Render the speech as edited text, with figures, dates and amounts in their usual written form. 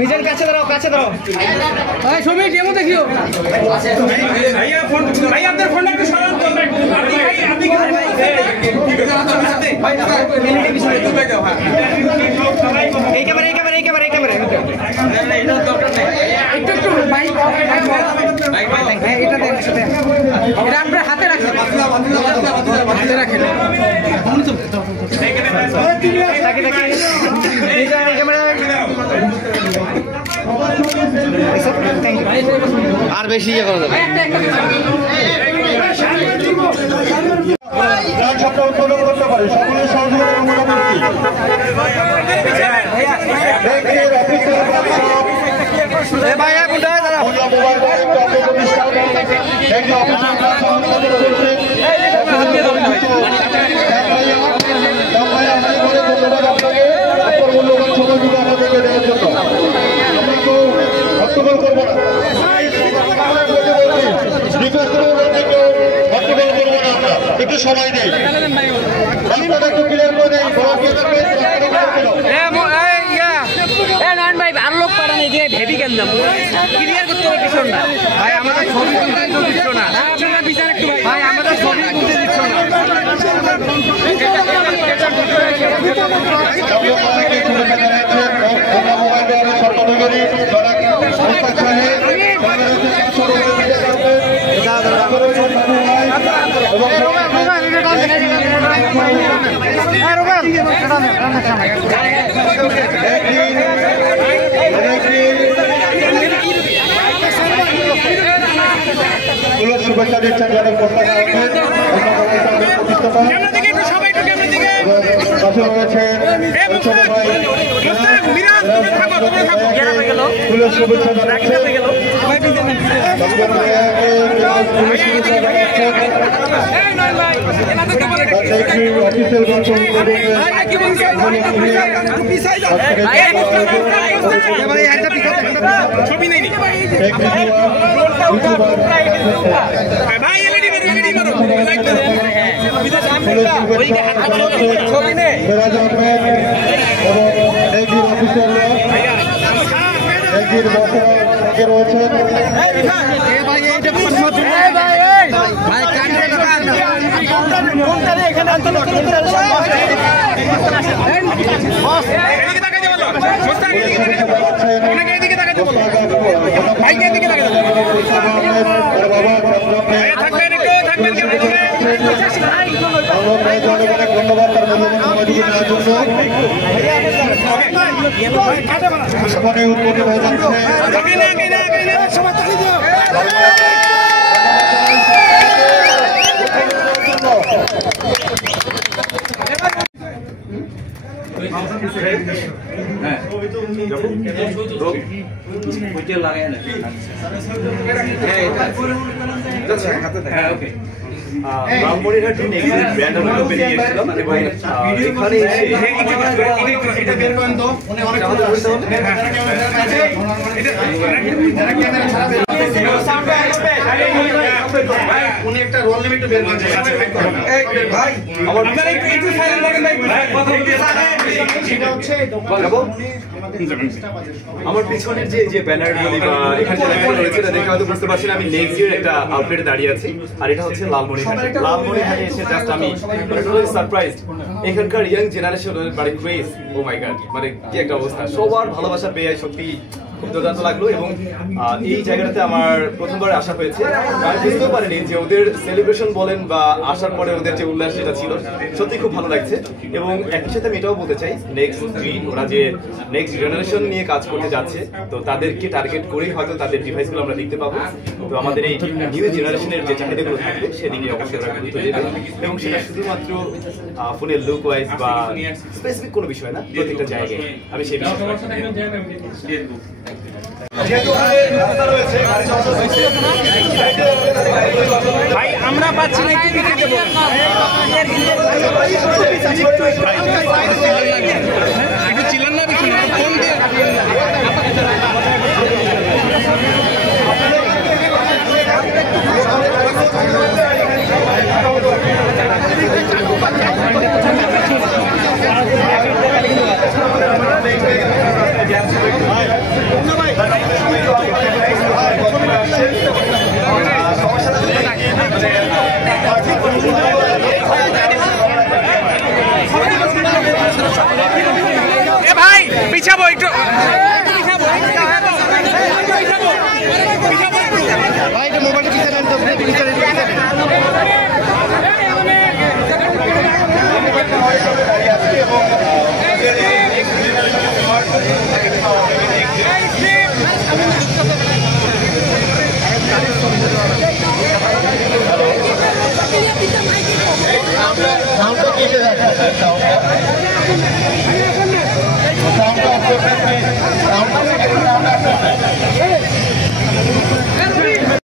নিজের কাছে দাঁড়াও, কাছে দাঁড়াও। ছবি ডেমো দেখিও। ভাই আপনার ফোনটা একটু সরান তো। এই ক্যামেরা, এই ক্যামেরা, এই ক্যামেরা, এই ক্যামেরা। একটু একটু মাইক অফ, হ্যাঁ এটা দেন, এটা আপনার হাতে রাখেন, হাতে রাখেন। আর বেশি ইয়ে করা যাবে। করতে পারে সকলের সহযোগিতা কামনা একটু সময় দেয় একটু ক্লিয়ার করে দেয়। ক্লিয়ার করতে হবে পিছনটা। ভাই আমাদের ছবি তুলতে দিচ্ছ না, ভাই আমাদের ছবি তুলতে দিচ্ছ না। শুভেচ্ছা দিচ্ছেন যাদের প্রস্তাব শুভেচ্ছা ধন্যবাদ তার মূল্যবান উদ্বোধন হয়ে যাচ্ছে। লালমনিরহাটে ব্র্যান্ড আমরা বেরিয়ে এসেছিলাম এবং এখানে উনি একটা রোল নেবে একটু বের করতে ভাই আমার পিছনের যে ব্যানারগুলি বা এখানে রয়েছে দেখে হয়তো বুঝতে পারছেন আমি নেক্সট ইয়ার একটা আউটলেটে দাঁড়িয়ে আছি আর এটা হচ্ছে লালমনিরহাটে। লালমনিরহাটে এসে জাস্ট আমি সারপ্রাইজড। এখানকার ইয়াং জেনারেশনের মানে ক্রেজ, ও মাই গড, মানে কি একটা অবস্থা, সবার ভালোবাসা পেয়ে সত্যি খুব দুর্দান্ত লাগলো। এবং এই জায়গাটাতে আমার প্রথমবার আসা হয়েছে, আমি বুঝতেও পারিনি যে ওদের সেলিব্রেশন বলেন বা আসার পরে ওদের যে উল্লাস যেটা ছিল সত্যি খুব ভালো লাগছে। এবং একই সাথে আমি এটাও বলতে চাই নেক্সট ওরা যে নেক্সট জেনারেশন নিয়ে কাজ করতে যাচ্ছে, তো তাদেরকে টার্গেট করেই হয়তো তাদের ডিভাইসগুলো আমরা দেখতে পাবো। তো আমাদের এই নিউ জেনারেশনের যে চাহিদাগুলো থাকবে সেদিকে অবশ্যই ওরা গুরুত্ব দেবে এবং সেটা শুধুমাত্র ফোনের লুক ওয়াইজ বা স্পেসিফিক কোনো বিষয় না, প্রত্যেকটা জায়গায় আমি সেই বিষয়ে ভাই আমরা পাচ্ছি না, একটু দিকে দেবো। একটু চিল্লান না বেশি, ফোন দিয়ে পিছাবো একটু